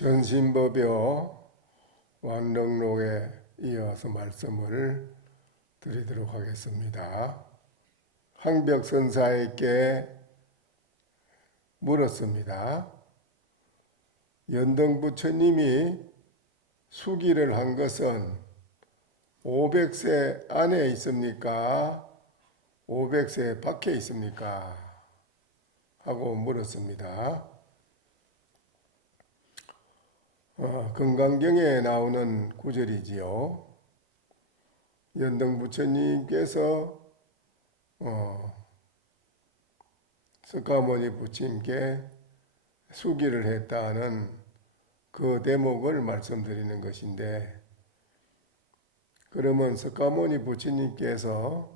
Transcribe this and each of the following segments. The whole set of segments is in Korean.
전신법요 완능록에 이어서 말씀을 드리도록 하겠습니다. 황벽선사에게 물었습니다. 연등부처님이 수기를 한 것은 500세 안에 있습니까? 500세 밖에 있습니까? 하고 물었습니다. 금강경에 나오는 구절이지요. 연등부처님께서 석가모니 부처님께 수기를 했다는 그 대목을 말씀드리는 것인데, 그러면 석가모니 부처님께서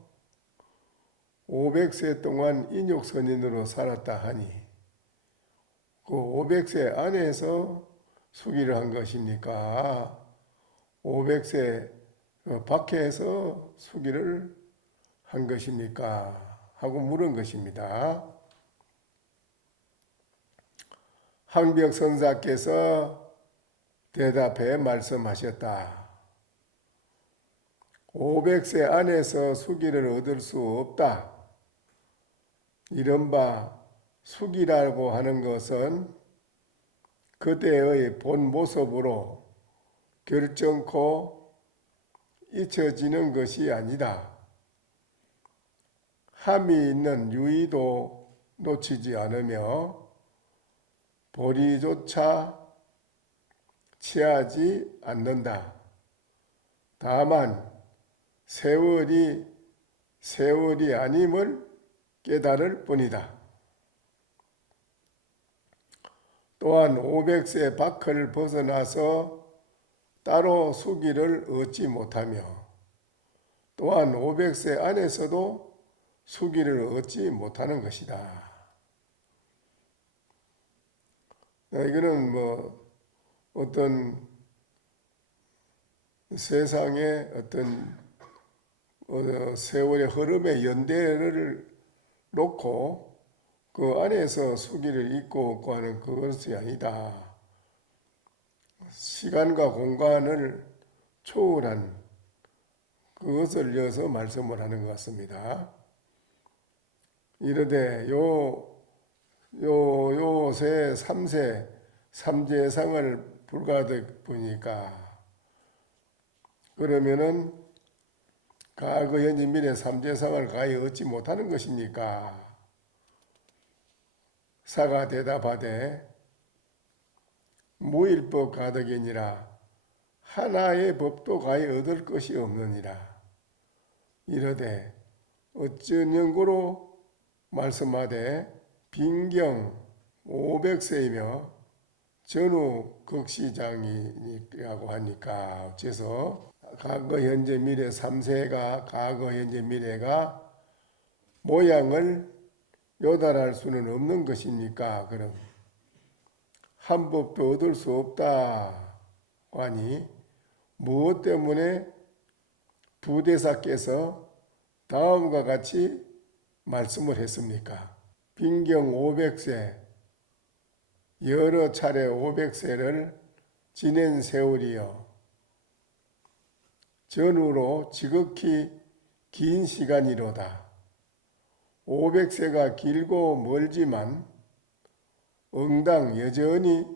500세 동안 인욕선인으로 살았다 하니 그 500세 안에서 수기를 한 것입니까? 500세 밖에서 수기를 한 것입니까? 하고 물은 것입니다. 황벽선사께서 대답해 말씀하셨다. 500세 안에서 수기를 얻을 수 없다. 이른바 수기라고 하는 것은 그대의 본 모습으로 결정코 잊혀지는 것이 아니다. 함이 있는 유의도 놓치지 않으며 보리조차 취하지 않는다. 다만 세월이 아님을 깨달을 뿐이다. 또한 500세 밖을 벗어나서 따로 수기를 얻지 못하며 또한 500세 안에서도 수기를 얻지 못하는 것이다. 이거는 어떤 세상의 어떤 세월의 흐름의 연대를 놓고 그 안에서 수기를 잊고 없고 하는 그것이 아니다. 시간과 공간을 초월한 그것을 이어서 말씀을 하는 것 같습니다. 이르되 요새 3세 삼재상을 불가득 보니까 그러면은 과거 현재 미래 삼재상을 가히 얻지 못하는 것입니까? 사가 대답하되 무일법 가득이니라 하나의 법도 가히 얻을 것이 없느니라. 이르되 어쩐 연고로 말씀하되 빈경 500세이며 전후 극시장이라고 하니까 어째서 과거 현재 미래 3세가 과거 현재 미래가 모양을 요달할 수는 없는 것입니까? 그럼 한 법도 얻을 수 없다 하니 무엇 때문에 부대사께서 다음과 같이 말씀을 했습니까? 빈경 500세 여러 차례 500세를 지낸 세월이여 전후로 지극히 긴 시간이로다. 500세가 길고 멀지만 응당 여전히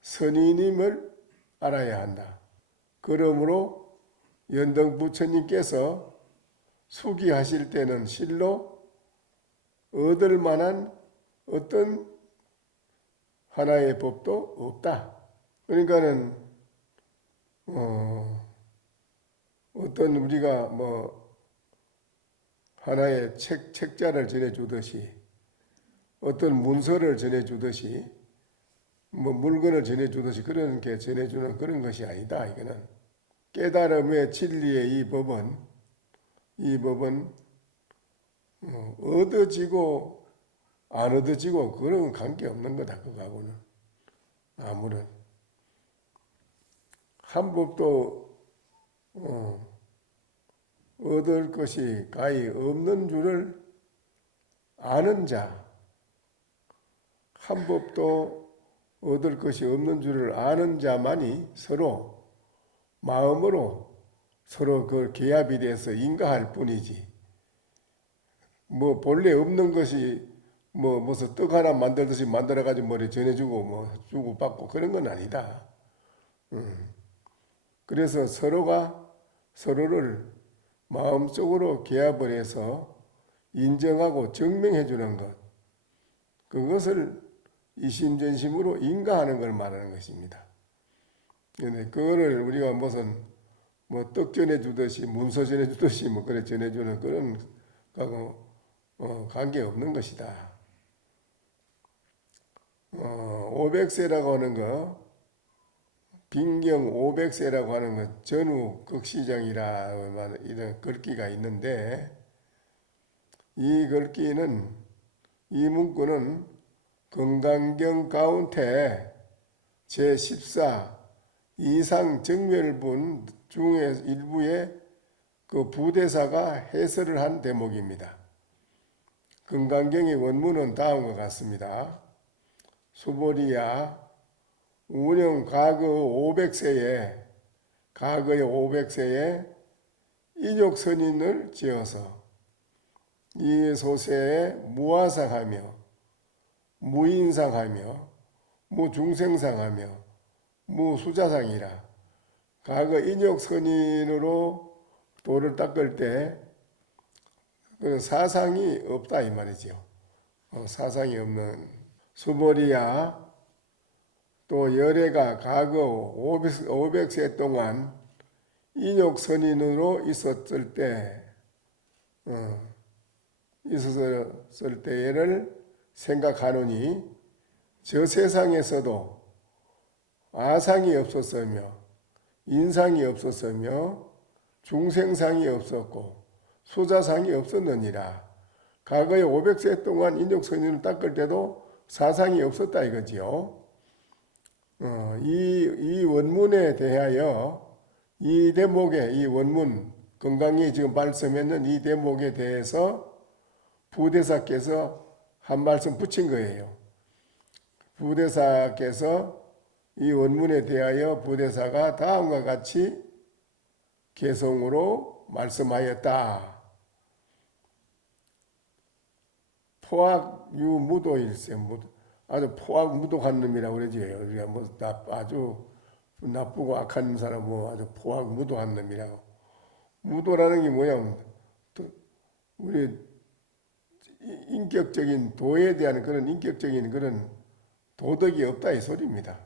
선인임을 알아야 한다. 그러므로 연등부처님께서 수기하실 때는 실로 얻을 만한 어떤 하나의 법도 없다. 그러니까는 어떤 우리가 하나의 책자를 전해주듯이 어떤 문서를 전해주듯이 물건을 전해주듯이 그런 게 전해주는 그런 것이 아니다. 이거는 깨달음의 진리의 이 법은 얻어지고 안 얻어지고 그런 관계없는 거다. 그거하고는 아무런 한 법도 얻을 것이 가히 없는 줄을 아는 자, 한 법도 얻을 것이 없는 줄을 아는 자만이 서로 마음으로 서로 그 계약이 돼서 인가할 뿐이지. 뭐 본래 없는 것이 뭐 무슨 떡 하나 만들듯이 만들어가지고 뭐를 전해주고 뭐 주고받고 그런 건 아니다. 그래서 서로가 서로를 마음속으로 계약을 해서 인정하고 증명해 주는 것, 그것을 이심전심으로 인가하는 걸 말하는 것입니다. 그런데 그거를 우리가 무슨 뭐 떡 전해주듯이 문서 전해주듯이 뭐 그래 전해주는 그런 거하고 관계 없는 것이다. 500세라고 하는 거, 빈경 500세라고 하는 것, 전후 극시정이라 이런 글귀가 있는데, 이 글귀는, 이 문구는 건강경 가운데 제14 이상 정멸분 중에 일부의 그 부대사가 해설을 한 대목입니다. 건강경의 원문은 다음과 같습니다. 수보리야 운영 과거의 500세에 인욕선인을 지어서 이 소세에 무화상하며 무인상하며 무중생상하며 무수자상이라. 과거 인욕선인으로 돌을 닦을 때 그 사상이 없다 이 말이죠. 사상이 없는 수보리야 또 열애가 과거 500세 동안 인욕선인으로 있었을 때를 생각하노니 저 세상에서도 아상이 없었으며 인상이 없었으며 중생상이 없었고 수자상이 없었느니라. 과거에 500세 동안 인욕선인을 닦을 때도 사상이 없었다 이거지요. 이 원문에 대하여 이 대목에 이 원문 건강이 지금 말씀했는 이 대목에 대해서 부대사께서 한 말씀 붙인 거예요. 부대사께서 이 원문에 대하여 부대사가 다음과 같이 개성으로 말씀하였다. 포악유무도일세. 아주 포악무도한 놈이라고 그러지. 우리가 뭐 아주 나쁘고 악한 사람, 뭐 아주 포악무도한 놈이라고. 무도라는 게 뭐야? 우리 인격적인 도에 대한 그런 인격적인 그런 도덕이 없다 이 소리입니다.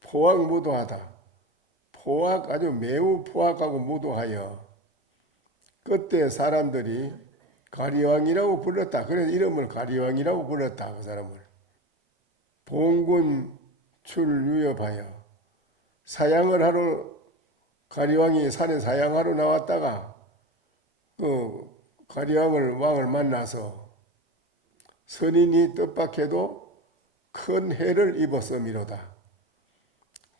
포악무도하다. 아주 매우 포악하고 무도하여 그때 사람들이 가리왕이라고 불렀다. 그래서 이름을 가리왕이라고 불렀다. 그 사람을. 봉군 출유협하여 사양을 하러 가리왕이 산에 사양하러 나왔다가 그 가리왕을 만나서 선인이 뜻밖에도 큰 해를 입었음이로다.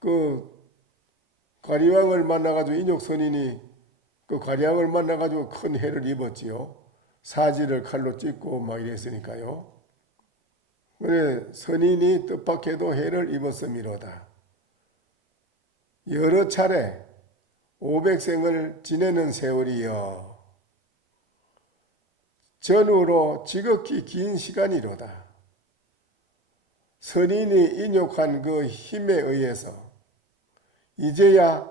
그 가리왕을 만나가지고 인욕선인이 그 가리왕을 만나가지고 큰 해를 입었지요. 사지를 칼로 찢고 막 이랬으니까요. 그래 선인이 뜻밖에도 해를 입었음이로다. 여러 차례 500생을 지내는 세월이여 전후로 지극히 긴 시간이로다. 선인이 인욕한 그 힘에 의해서 이제야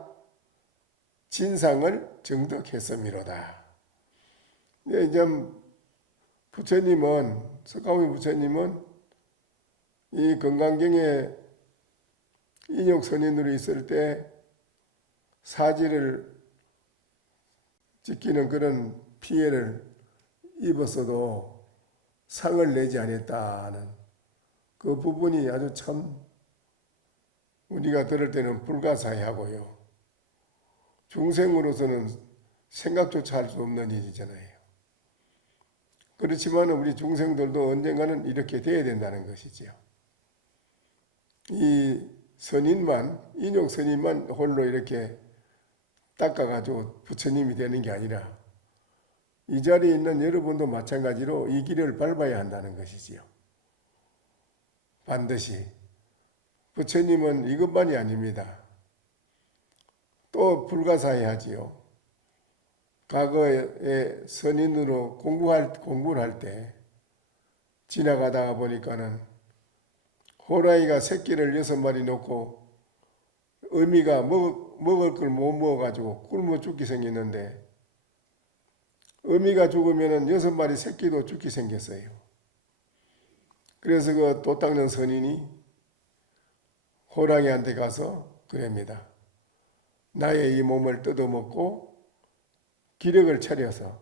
진상을 정득했음이로다. 이제 부처님은, 석가모니 부처님은 이 건강경에 인욕선인으로 있을 때 사지를 찢기는 그런 피해를 입었어도 상을 내지 않았다는 그 부분이 아주 참 우리가 들을 때는 불가사의하고요. 중생으로서는 생각조차 할 수 없는 일이잖아요. 그렇지만 우리 중생들도 언젠가는 이렇게 돼야 된다는 것이지요. 이 선인만, 인욕 선인만 홀로 이렇게 닦아가지고 부처님이 되는 게 아니라 이 자리에 있는 여러분도 마찬가지로 이 길을 밟아야 한다는 것이지요. 반드시 부처님은 이것만이 아닙니다. 또 불가사의하지요. 과거에 선인으로 공부를 할 때 지나가다가 보니까는 호랑이가 새끼를 6마리 놓고 어미가 먹을 걸 못 먹어가지고 굶어 죽게 생겼는데 어미가 죽으면은 6마리 새끼도 죽게 생겼어요. 그래서 그 돛 닦는 선인이 호랑이한테 가서 그럽니다. 나의 이 몸을 뜯어먹고 기력을 차려서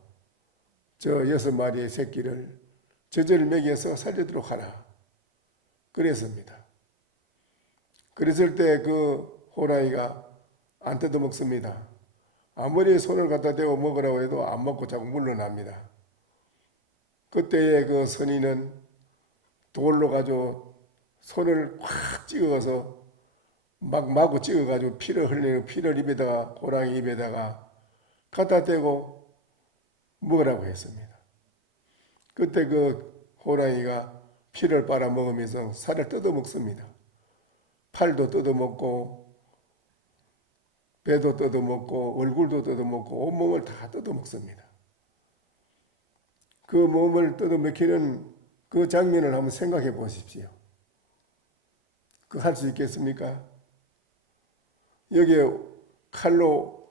저 6마리의 새끼를 젖을 먹여서 살리도록 하라. 그랬습니다. 그랬을 때 그 호랑이가 안 뜯어먹습니다. 아무리 손을 갖다 대고 먹으라고 해도 안 먹고 자꾸 물러납니다. 그때의 그 선인은 돌로 가지고 손을 꽉 찍어서 마구 찍어가지고 피를 흘리는 피를 입에다가 호랑이 입에다가 갖다 대고 먹으라고 했습니다. 그때 그 호랑이가 피를 빨아먹으면서 살을 뜯어먹습니다. 팔도 뜯어먹고 배도 뜯어먹고 얼굴도 뜯어먹고 온몸을 다 뜯어먹습니다. 그 몸을 뜯어먹히는 그 장면을 한번 생각해 보십시오. 그 할 수 있겠습니까? 여기에 칼로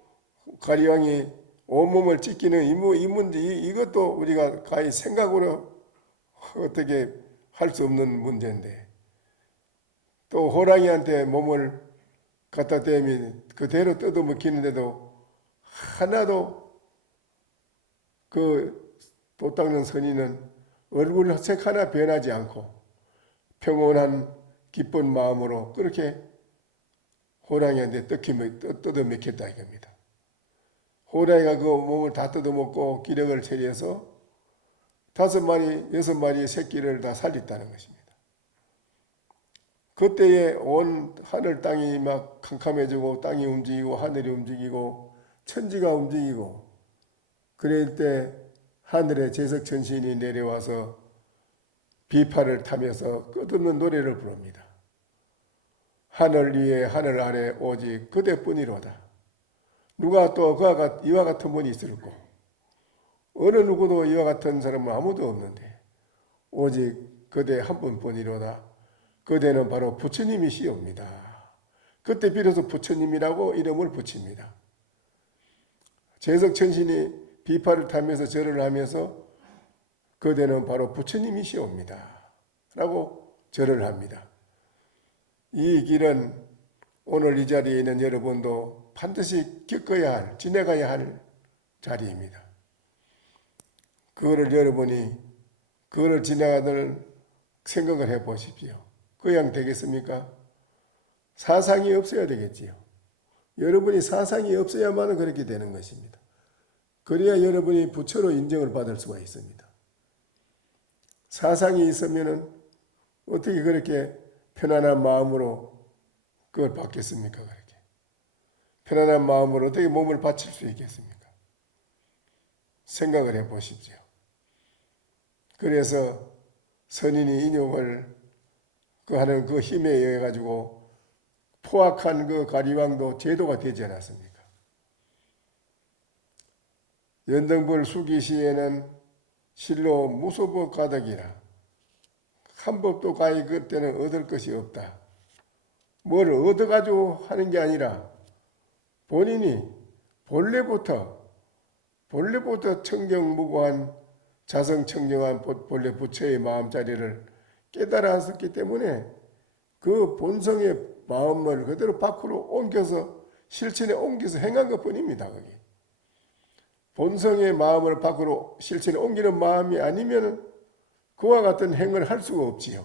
가리왕이 온몸을 찢기는 이 문제, 이것도 우리가 가히 생각으로 어떻게 할 수 없는 문제인데, 또 호랑이한테 몸을 갖다 대면 그대로 뜯어먹히는데도 하나도 그 돛 닦는 선인은 얼굴 색 하나 변하지 않고 평온한 기쁜 마음으로 그렇게 호랑이한테 뜯어먹혔다 이겁니다. 호랑이가 그 몸을 다 뜯어먹고 기력을 차려서 5마리, 6마리의 새끼를 다 살렸다는 것입니다. 그때에 온 하늘 땅이 막 캄캄해지고 땅이 움직이고 하늘이 움직이고 천지가 움직이고 그럴 때 하늘의 제석천신이 내려와서 비파를 타면서 끝없는 노래를 부릅니다. 하늘 위에 하늘 아래 오직 그대뿐이로다. 누가 또 이와 같은 분이 있을꼬? 어느 누구도 이와 같은 사람은 아무도 없는데 오직 그대 한 분뿐이로다. 그대는 바로 부처님이시옵니다. 그때 비로소 부처님이라고 이름을 붙입니다. 제석천신이 비파를 타면서 절을 하면서 그대는 바로 부처님이시옵니다. 라고 절을 합니다. 이 길은 오늘 이 자리에 있는 여러분도 반드시 겪어야 할, 지나가야 할 자리입니다. 그거를 지나가는 생각을 해 보십시오. 그 양 되겠습니까? 사상이 없어야 되겠지요. 여러분이 사상이 없어야만 그렇게 되는 것입니다. 그래야 여러분이 부처로 인정을 받을 수가 있습니다. 사상이 있으면 어떻게 그렇게 편안한 마음으로 그걸 받겠습니까? 그렇게 편안한 마음으로 어떻게 몸을 바칠 수 있겠습니까? 생각을 해 보십시오. 그래서 선인이 인욕을 하는 그 힘에 의해 가지고 포악한 그 가리왕도 제도가 되지 않았습니까? 연등불 수기시에는 실로 무소법 가득이라 한 법도 가히 그때는 얻을 것이 없다. 뭘 얻어가지고 하는 게 아니라 본인이 본래부터 청정무고한 자성청정한 본래 부처의 마음자리를 깨달았었기 때문에 그 본성의 마음을 그대로 밖으로 옮겨서 실천에 옮겨서 행한 것뿐입니다. 그게. 본성의 마음을 밖으로 실천에 옮기는 마음이 아니면 그와 같은 행을 할 수가 없지요.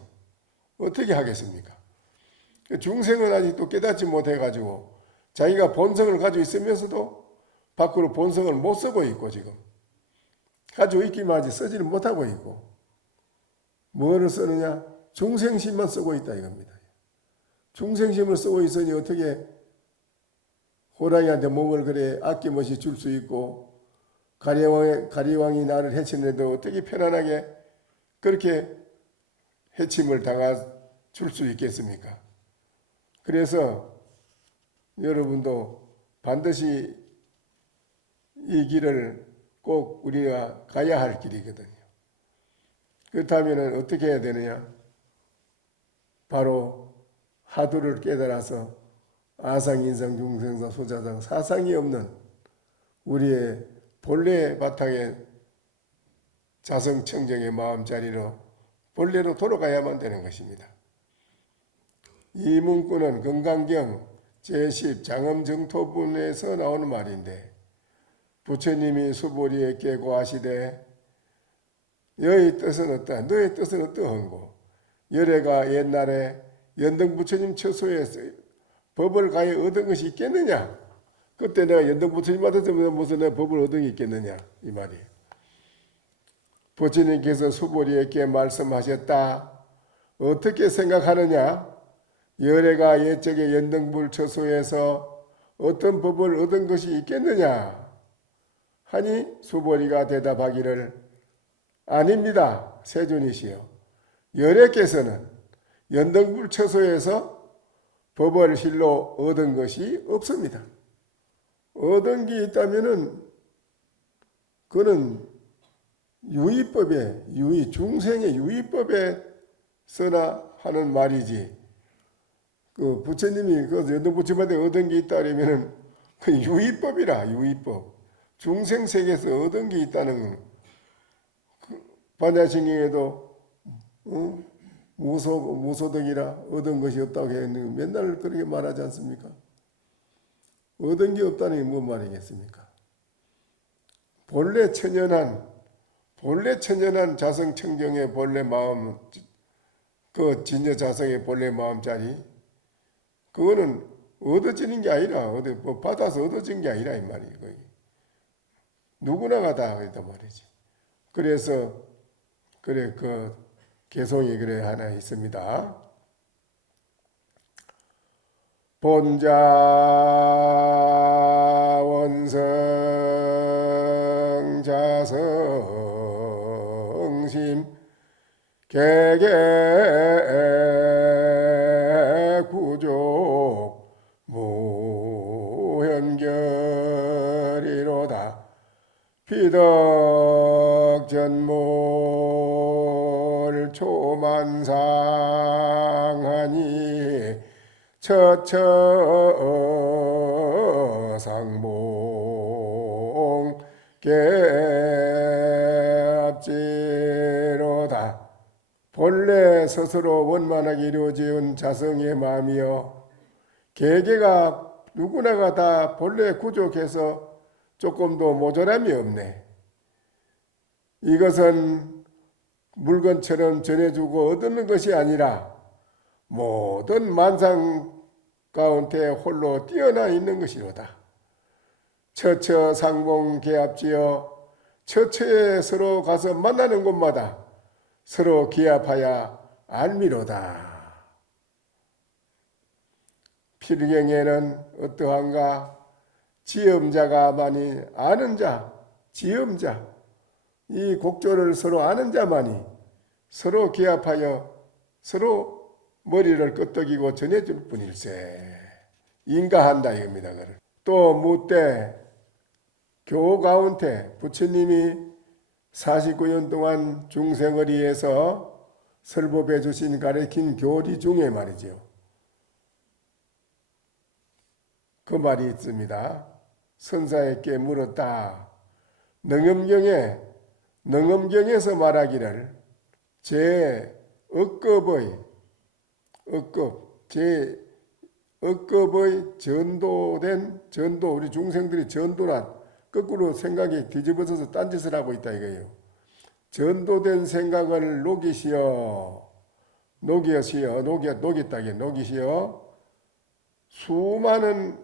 어떻게 하겠습니까? 중생은 아직도 깨닫지 못해가지고 자기가 본성을 가지고 있으면서도 밖으로 본성을 못 쓰고 있고 지금 가지고 있기만 하지 쓰지를 못하고 있고 뭐를 쓰느냐? 중생심만 쓰고 있다 이겁니다. 중생심을 쓰고 있으니 어떻게 호랑이한테 몸을 그래 아낌없이 줄 수 있고 가리왕이 나를 해치는데도 어떻게 편안하게 그렇게 해침을 당할 줄 수 있겠습니까? 그래서 여러분도 반드시 이 길을 꼭 우리가 가야 할 길이거든요. 그렇다면 어떻게 해야 되느냐? 바로 하두를 깨달아서 아상인상 중생사 소자상 사상이 없는 우리의 본래 바탕의 자성청정의 마음자리로 본래로 돌아가야만 되는 것입니다. 이 문구는 건강경 제10 장엄정토분에서 나오는 말인데, 부처님이 수보리에 깨고 하시되 여의 뜻은 어떠한 너의 뜻은 어떠한고, 열애가 옛날에 연등 부처님 처소에서 법을 가해 얻은 것이 있겠느냐? 그때 내가 연등 부처님한테서 무슨 내가 법을 얻은 게 있겠느냐? 이 말이에요. 부처님께서 수보리에게 말씀하셨다. 어떻게 생각하느냐? 열애가 옛적에 연등불 처소에서 어떤 법을 얻은 것이 있겠느냐? 하니 수보리가 대답하기를 아닙니다. 세존이시여. 열애께서는 연등불 처소에서 법을 실로 얻은 것이 없습니다. 얻은 게 있다면은 그는 유의법에 중생의 유의법에 써나 하는 말이지. 그 부처님이 그 연등 부처님한테 얻은 게 있다 그러면은 그 유의법이라. 유의법. 중생 세계에서 얻은 게 있다는 그 반야신경에도 무소득이라 얻은 것이 없다고 했는데 맨날 그렇게 말하지 않습니까? 얻은 게 없다는 게 뭔 말이겠습니까? 본래 천연한 자성청정의 본래 마음, 그 진여 자성의 본래 마음자리, 그거는 얻어지는 게 아니라 뭐 받아서 얻어진 게 아니라 이 말이에요. 누구나가 다 그랬단 말이지. 그래서 그래 그 개송이 그래 하나 있습니다. 본자 원성 자성심 개개 구족 무현결이로다. 피덕전몰 초만상하니 처처상봉 개압지로다. 본래 스스로 원만하게 이루어진 자성의 마음이여 개개가 누구나가 다 본래 구족해서 조금도 모자람이 없네. 이것은 물건처럼 전해주고 얻는 것이 아니라 모든 만상 가운데 홀로 뛰어나 있는 것이로다. 처처상봉 개합지어 처처에 서로 가서 만나는 곳마다 서로 기합하여 알미로다. 필경에는 어떠한가? 지음자가 많이 아는 자, 지음자, 이 곡조를 서로 아는 자만이 서로 기합하여 서로 머리를 끄덕이고 전해줄 뿐일세. 인가한다 이겁니다. 또 무때 교 가운데 부처님이 49년 동안 중생을 위해서 설법해 주신 가르친 교리 중에 말이죠. 그 말이 있습니다. 선사에게 물었다. 능엄경에서 말하기를 제 억급의 전도 우리 중생들이 전도란 거꾸로 생각이 뒤집어져서 딴짓을 하고 있다 이거예요. 전도된 생각을 녹이시어 수많은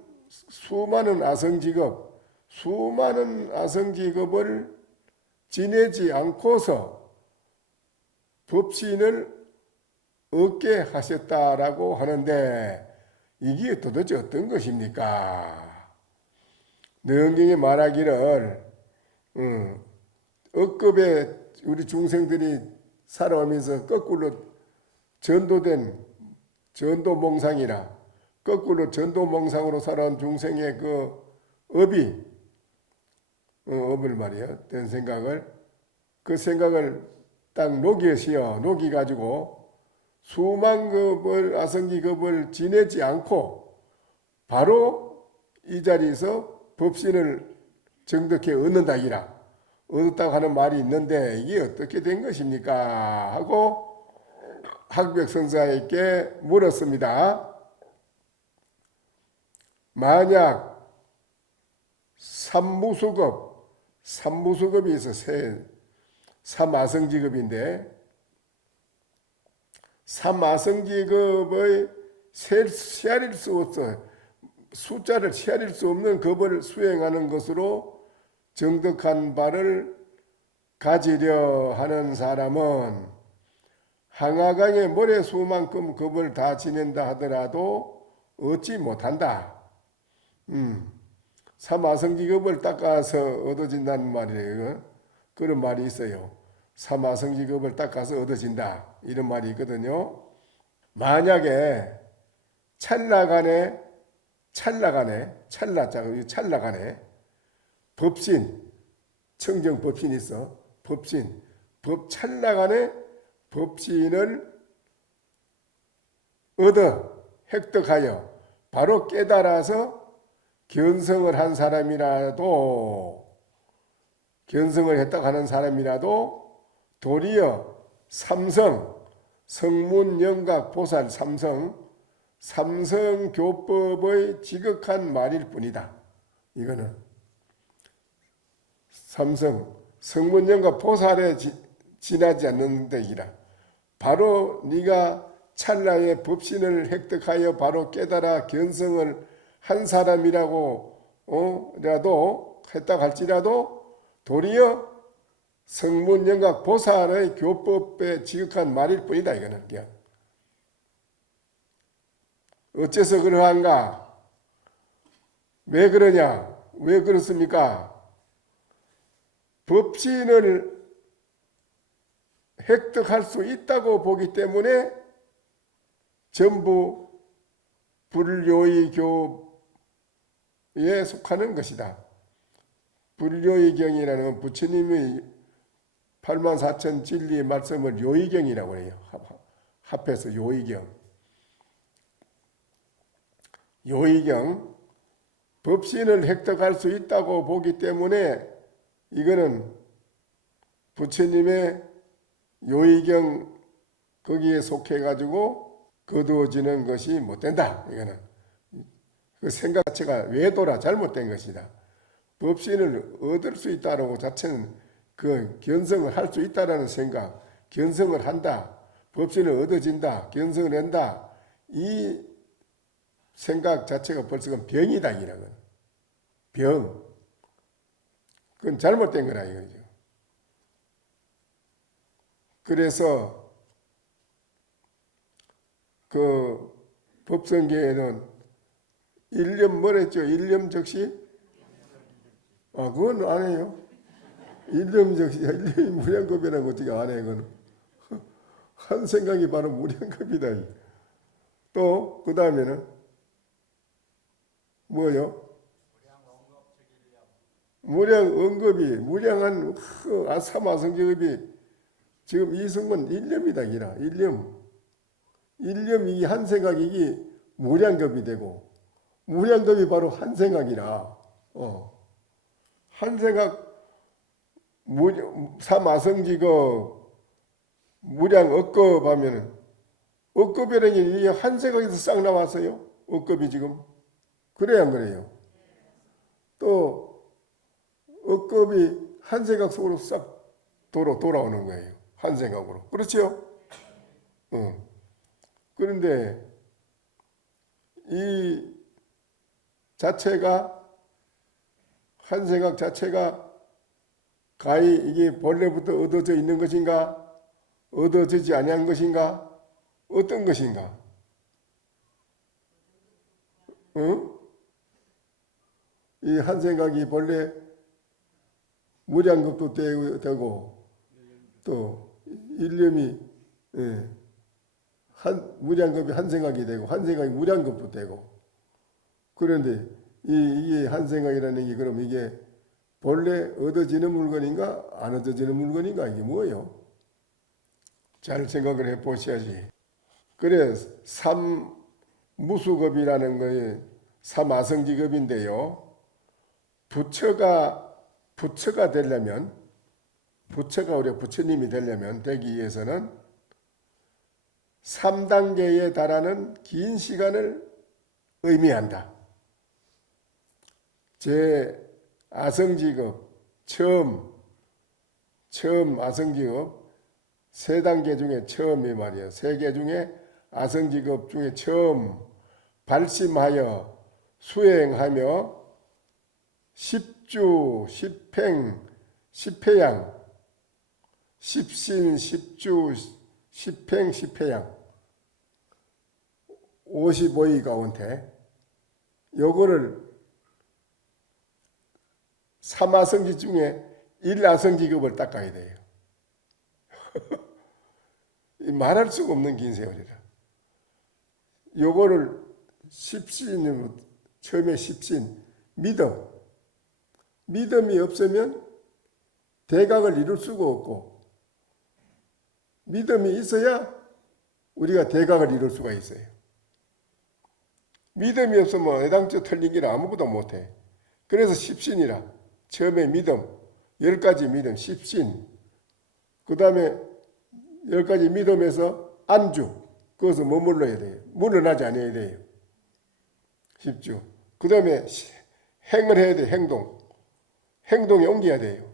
아성직업을 지내지 않고서 법신을 얻게 하셨다라고 하는데 이게 도대체 어떤 것입니까? 능경이 말하기를 억급에 우리 중생들이 살아오면서 거꾸로 전도된 전도몽상이라 거꾸로 전도몽상으로 살아온 중생의 그 업이 업을 말이야 된 생각을 그 생각을 딱 녹여 가지고 수만 급을 아성기 급을 지내지 않고 바로 이 자리에서 법신을 정득해 얻는다기라 얻었다고 하는 말이 있는데 이게 어떻게 된 것입니까? 하고 학백선사에게 물었습니다. 만약 삼무수급이 있어 삼아성지급인데 삼아성지급의 세알일 수 없어 숫자를 세알일 수 없는 급을 수행하는 것으로 정득한 바를 가지려 하는 사람은 항아강의 모래수만큼 급을 다 지낸다 하더라도 얻지 못한다. 삼아성지급을 닦아서 얻어진다는 말이에요. 그런 말이 있어요. 삼아성지급을 닦아서 얻어진다. 이런 말이 있거든요. 만약에 찰나간에 법신, 청정법신이 있어. 법신, 찰나간에 법신을 얻어 획득하여 바로 깨달아서 견성을 했다고 하는 사람이라도 도리어 성문, 영각, 보살, 삼성교법의 지극한 말일 뿐이다. 이거는 성문, 영각, 보살에 지나지 않는 데이라. 바로 네가 찰나의 법신을 획득하여 바로 깨달아 견성을 한 사람이라고 라도 했다고 할지라도 도리어 성문, 영각, 보살의 교법에 지극한 말일 뿐이다. 이거는 그냥. 어째서 그러한가? 왜 그러냐? 왜 그렇습니까? 법신을 획득할 수 있다고 보기 때문에 전부 불요의교에 속하는 것이다. 불요의경이라는 건 부처님의 84,000 진리의 말씀을 요의경이라고 해요. 합해서 요의경. 법신을 획득할 수 있다고 보기 때문에 이거는 부처님의 요의경 거기에 속해가지고 거두어지는 것이 못된다. 이거는 그 생각 자체가 외도라 잘못된 것이다. 법신을 얻을 수 있다라고 자체는 그 견성을 할 수 있다라는 생각, 견성을 한다, 법신을 얻어진다, 견성을 한다. 이 생각 자체가 벌써 병이다. 이라는 병. 그건 잘못된 거라 이거죠. 그래서 그 법성계에는 일념 뭐랬죠? 일념적시? 그건 안 해요. 일념이 무량겁이라는 거 어떻게 안 해, 그건. 한 생각이 바로 무량겁이다. 또, 그 다음에는, 뭐요? 무량언급이, 무량한 삼화성지급이 지금 이승은 일념이다, 기라. 일념이 한 생각이 무량겁이 되고, 무량겁이 바로 한 생각이라, 한 생각, 삼아성지급, 무량억급 하면은, 억급이라는 게 이게 한 생각에서 싹 나왔어요. 억급이 지금. 그래야 안 그래요. 또, 억급이 한 생각 속으로 싹 돌아오는 거예요. 한 생각으로. 그렇죠? 그런데 이 자체가 한 생각 자체가 가히 이게 본래부터 얻어져 있는 것인가? 얻어지지 아니한 것인가? 어떤 것인가? 이 한 생각이 본래 무량겁도 되고 또 일념이 무량겁이 한 생각이 되고 한 생각이 무량겁도 되고. 그런데 이게 한 생각이라는 게 그럼 이게 본래 얻어지는 물건인가 안 얻어지는 물건인가 이게 뭐예요? 잘 생각을 해 보셔야지. 그래 삼무수겁이라는 거에 삼아성지겁인데요. 부처가 되려면 부처가 우리 부처님이 되기 위해서는 3단계에 달하는 긴 시간을 의미한다. 제 아성직업 처음 아성직업 3단계 중에 처음이 말이에요. 3개 중에 아성직업 중에 처음 발심하여 수행하며 10주, 10행, 10회양, 10신, 10주, 10행, 10회양 55위 가운데 요거를 3아성지 중에 1아성지급을 닦아야 돼요. 말할 수가 없는 긴 세월이라. 요거를 10신으로 처음에 10신 믿음이 없으면 대각을 이룰 수가 없고 믿음이 있어야 우리가 대각을 이룰 수가 있어요. 믿음이 없으면 애당초 틀린 길은 아무것도 못해. 그래서 10신이라 처음에 믿음 10가지 믿음 10신 그 다음에 10가지 믿음에서 안주 그것을 머물러야 돼요. 물러나지 않아야 돼요. 10주 그 다음에 행을 해야 돼. 행동에 옮겨야 돼요.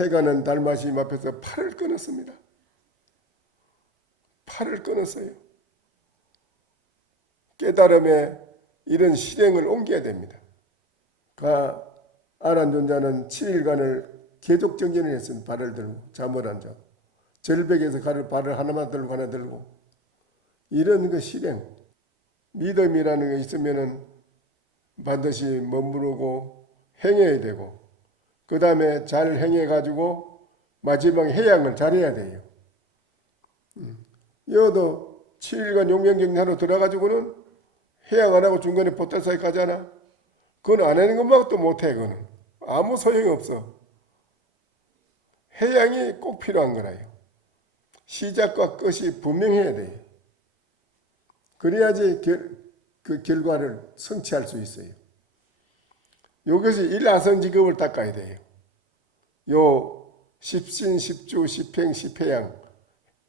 해가는 달마심 앞에서 팔을 끊었습니다. 팔을 끊었어요. 깨달음에 이런 실행을 옮겨야 됩니다. 아란존자는 7일간을 계속 정진을 했습니다. 발을 들고 잠을 안 자고 절벽에서 발을 하나만 들고 하나 들고 이런 그 실행 믿음이라는 게 있으면은 반드시 머무르고 행해야 되고 그 다음에 잘 행해가지고 마지막에 해양을 잘해야 돼요. 여도 7일간 용맹정리하러 들어가지고는 해양 안 하고 중간에 보탈사에 가잖아. 그건 안 하는 것만 또 못해. 그거는 아무 소용이 없어. 해양이 꼭 필요한 거라요. 시작과 끝이 분명해야 돼요. 그래야지 그 결과를 성취할 수 있어요. 여기서 1아성직업을 닦아야 돼요. 요 10신, 10주, 10행, 10회양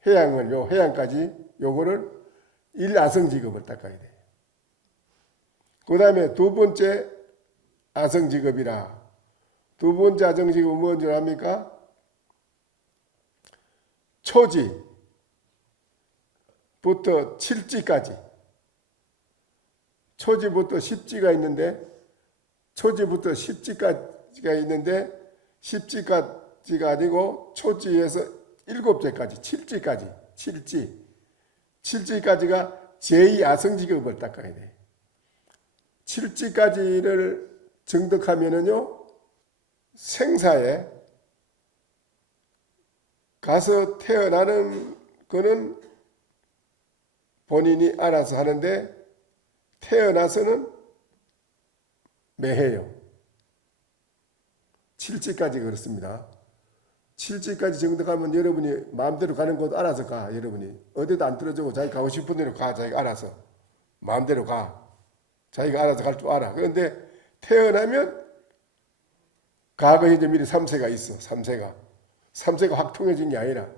해양을 요 해양까지 요거를 1아성직업을 닦아야 돼요. 그 다음에 두 번째 아성직업이라 두 번째 아성직업은 뭔지 압니까? 초지부터 7지까지 초지부터 10지가 있는데 초지부터 10지까지가 있는데 10지까지가 아니고 초지에서 7제까지 7지까지가 제2아성직업을 닦아야 돼요. 7지까지를 정득하면은요 생사에 가서 태어나는 거는 본인이 알아서 하는데 태어나서는 매해요. 7지까지 그렇습니다. 7지까지 정득하면 여러분이 마음대로 가는 곳 알아서 가. 여러분이 어디도 안 떨어지고 자기 가고 싶은 대로 가. 자기가 알아서 마음대로 가. 자기가 알아서 갈 줄 알아. 그런데 태어나면 과거 현재 미래 3세가 있어. 3세가 확 통해진 게 아니라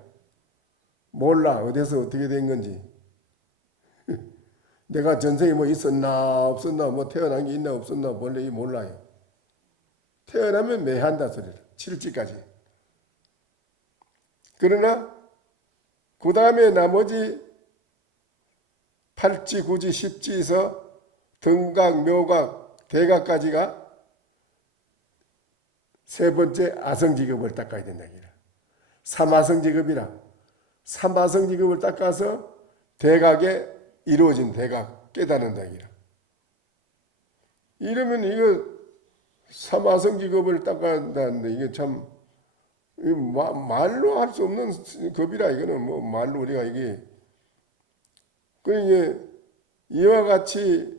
몰라. 어디서 어떻게 된 건지. 내가 전생에 뭐 있었나 없었나 뭐 태어난 게 있나 없었나 원래 몰라요. 태어나면 매한다 소리를. 7지까지. 그러나 그 다음에 나머지 8지, 9지, 10지에서 등각, 묘각, 대각까지가 세 번째 아성직업을 닦아야 된다. 3아성직업이라 3아성직업을 닦아서 대각에 이루어진 대각 깨닫는다. 이러면 이거 3아성직업을 닦아야 한다는데 이게 참 말로 할 수 없는 겁이라. 이거는 뭐 말로 우리가 이게 그러니 이와 같이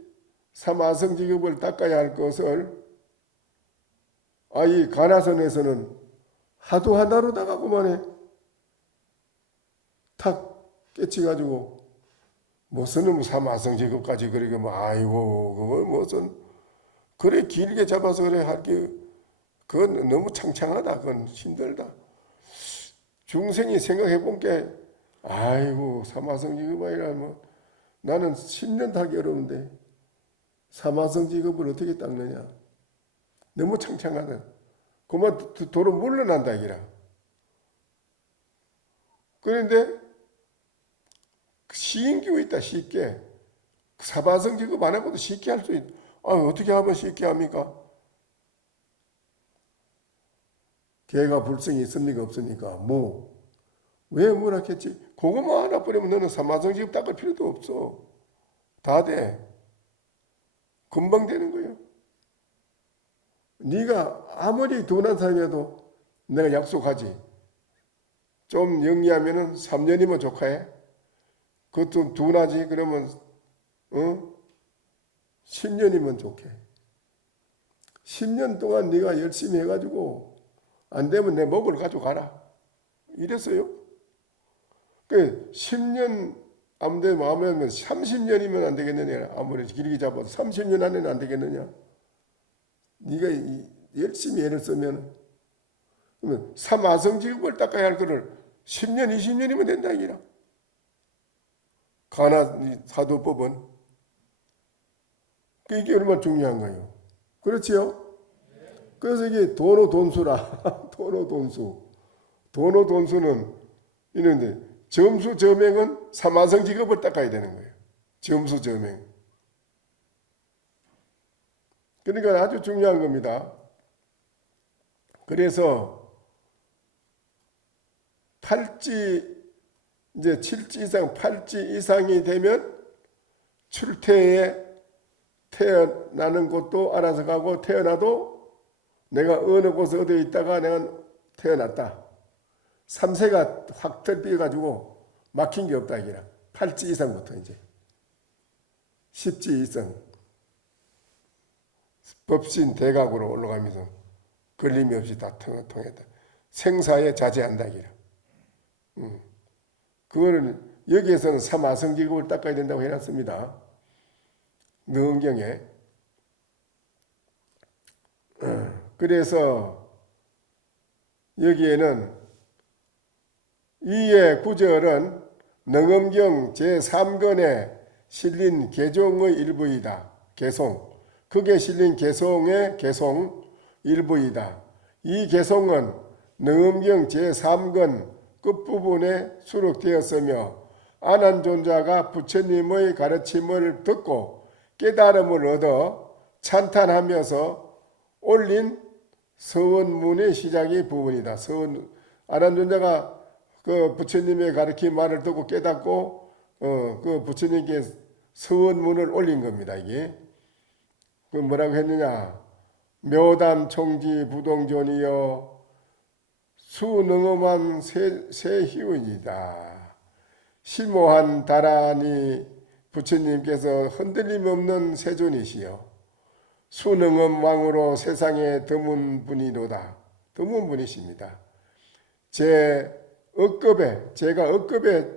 삼아성지급을 닦아야 할 것을 이 가나선에서는 하도 하나로다가 그만해 탁 깨치가지고 무슨 삼아성지급까지 그렇게 아이고 그걸 무슨 그래 길게 잡아서 그래 할게 그건 너무 창창하다. 그건 힘들다. 중생이 생각해 본 게 아이고 삼아성지급이라 뭐 나는 10년 하기 어려운데 삼아성지급을 어떻게 닦느냐. 너무 창창하다. 그만 도로 물러난다 이라. 그런데 시인기고 있다 쉽게. 삼아성지급 안 하고도 쉽게 할 수 있다. 어떻게 하면 쉽게 합니까? 개가 불성이 있습니까 없습니까? 왜 뭐라겠지? 그것만 하나 뿌리면 너는 삼아성지급 닦을 필요도 없어. 다 돼. 금방 되는 거예요. 네가 아무리 둔한 사람이라도 내가 약속하지. 좀 영리하면은 3년이면 조카해. 그것도 둔하지 그러면 10년이면 좋게. 10년 동안 네가 열심히 해가지고 안 되면 내 목을 가져가라. 이랬어요. 그 10년 안 되면 30년이면 안 되겠느냐. 아무리 길게 잡아도 30년 안에는 안 되겠느냐. 네가 열심히 애를 쓰면 그러면 삼아성지급을 닦아야 할 거를 10년, 20년이면 된다 이라. 가나 사도법은 이게 얼마나 중요한 거예요. 그렇지요? 그래서 이게 도노돈수라. 도노돈수. 도노돈수는 이런데 점수저맹은 삼아성지급을 닦아야 되는 거예요. 점수저맹. 그러니까 아주 중요한 겁니다. 그래서 이제 7지 이상, 8지 이상이 되면 출퇴에 태어나는 곳도 알아서 가고 태어나도 내가 어느 곳에 어디에 있다가 내가 태어났다. 3세가 확 털비어가지고 막힌 게 없다 이기라. 8지 이상부터 이제 10지 이상 법신 대각으로 올라가면서 걸림이 없이 다 통했다. 생사에 자제한다 이기라. 그거는 여기에서는 삼아성지급을 닦아야 된다고 해놨습니다. 능경에. 그래서 여기에는 이의 구절은 능엄경 제3권에 실린 개종의 일부이다. 개송. 극에 실린 개송의 개송 일부이다. 이 개송은 능엄경 제3권 끝부분에 수록되었으며 안한존자가 부처님의 가르침을 듣고 깨달음을 얻어 찬탄하면서 올린 서원문의 시작의 부분이다. 안한존자가 그 부처님의 가르침 말을 듣고 깨닫고 그 부처님께 서원문을 올린 겁니다. 이게 그 뭐라고 했느냐? 묘단 총지 부동존이여 수능엄한 세희원이다. 심오한 다라니 부처님께서 흔들림 없는 세존이시여 수능엄 왕으로 세상에 드문 분이로다. 드문 분이십니다. 제가 억겁에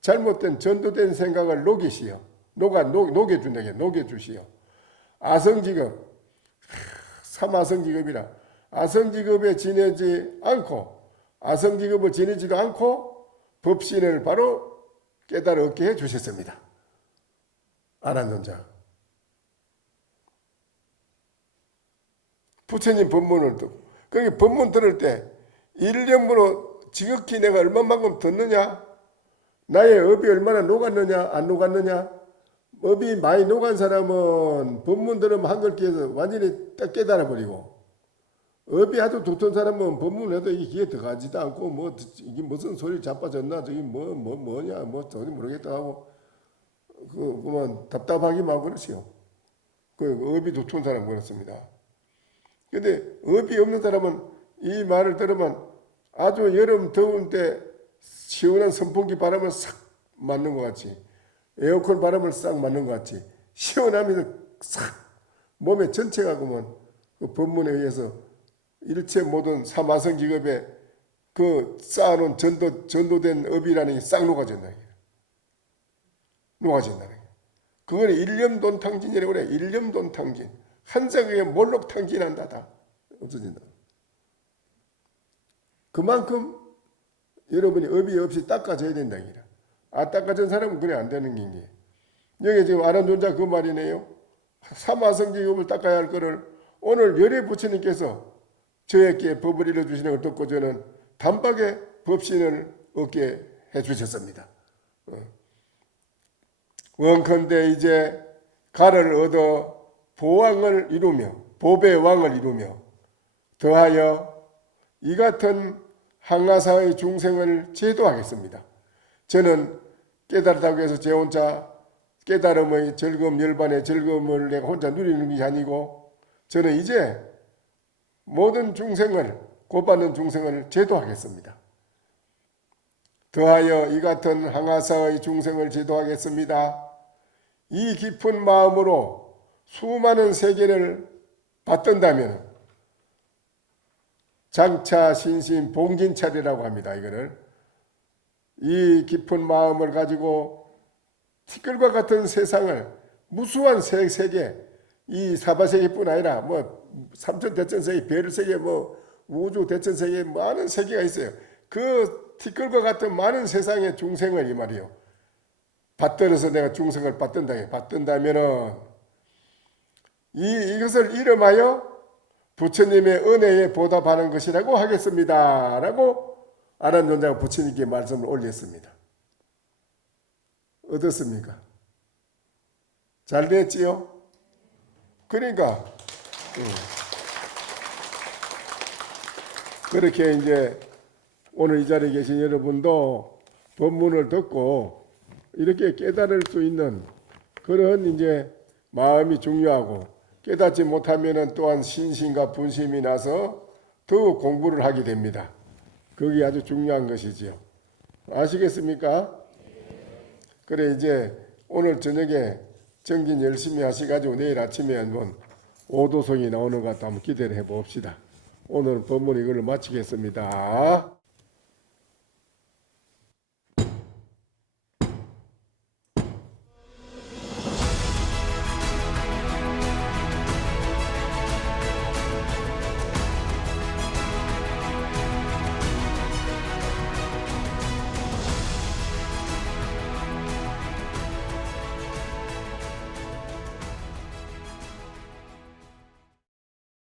잘못된 전도된 생각을 녹이시오. 녹여주시오. 아성지급, 삼아성지급이라. 아성지급에 지내지 않고, 아성지급을 지내지도 않고, 법신을 바로 깨달아 얻게 해 주셨습니다. 안한존자. 부처님 법문을 듣고, 그게 법문 들을 때, 일념으로 지극히 내가 얼마만큼 듣느냐? 나의 업이 얼마나 녹았느냐? 안 녹았느냐? 업이 많이 녹은 사람은 법문 들으면 한글귀에서 완전히 딱 깨달아버리고, 업이 아주 두터운 사람은 법문을 해도 이게 귀에 들어가지도 않고, 이게 무슨 소리 자빠졌나? 저기 뭐냐? 전혀 모르겠다 하고, 그만 답답하기만 하고 그러시오. 그 업이 두터운 사람은 그렇습니다. 근데 업이 없는 사람은 이 말을 들으면 아주 여름 더운 때 시원한 선풍기 바람을 싹 맞는 것 같이 에어컨 바람을 싹 맞는 것 같이 시원하면서 싹 몸에 전체가 그러면 그 법문에 의해서 일체 모든 사마성 직업에 그 쌓아놓은 전도된 업이라는 게 싹 녹아진다. 녹아진다는 게. 그거는 일념돈탕진이라고 그래. 일념돈탕진. 한 생각에 몰록탕진한다. 다 없어진다. 그만큼 여러분이 업이 없이 닦아져야 된다. 닦아진 사람은 그래 안 되는 게. 여기 지금 아란존자 그 말이네요. 사마성직업을 닦아야 할 거를 오늘 열애 부처님께서 저에게 법을 일러주시는 걸 듣고 저는 단박에 법신을 얻게 해주셨습니다. 원컨대 이제 가를 얻어 보왕을 이루며 보배 왕을 이루며 더하여 이 같은 항아사의 중생을 제도하겠습니다. 저는 깨달았다고 해서 제 혼자 깨달음의 즐거움, 열반의 즐거움을 내가 혼자 누리는 것이 아니고 저는 이제 모든 중생을, 곧받는 중생을 제도하겠습니다. 더하여 이 같은 항아사의 중생을 제도하겠습니다. 이 깊은 마음으로 수많은 세계를 받든다면 장차 신심 봉진찰이라고 합니다. 이거를 이 깊은 마음을 가지고 티끌과 같은 세상을 무수한 세계 이 사바세계뿐 아니라 뭐 삼천 대천세계 별세계 뭐 우주 대천세계 많은 세계가 있어요. 그 티끌과 같은 많은 세상의 중생을 이 말이요. 받들어서 내가 중생을 받든다면은 이것을 이름하여 부처님의 은혜에 보답하는 것이라고 하겠습니다. 라고 아란존자가 부처님께 말씀을 올렸습니다. 어떻습니까? 잘 됐지요? 그러니까 그렇게 이제 오늘 이 자리에 계신 여러분도 법문을 듣고 이렇게 깨달을 수 있는 그런 이제 마음이 중요하고 깨닫지 못하면은 또한 신심과 분심이 나서 더욱 공부를 하게 됩니다. 그게 아주 중요한 것이지요. 아시겠습니까? 그래 이제 오늘 저녁에 정진 열심히 하시가지고 내일 아침에 한번 오도성이 나오는 것 같아 한번 기대를 해봅시다. 오늘 법문 이걸 마치겠습니다.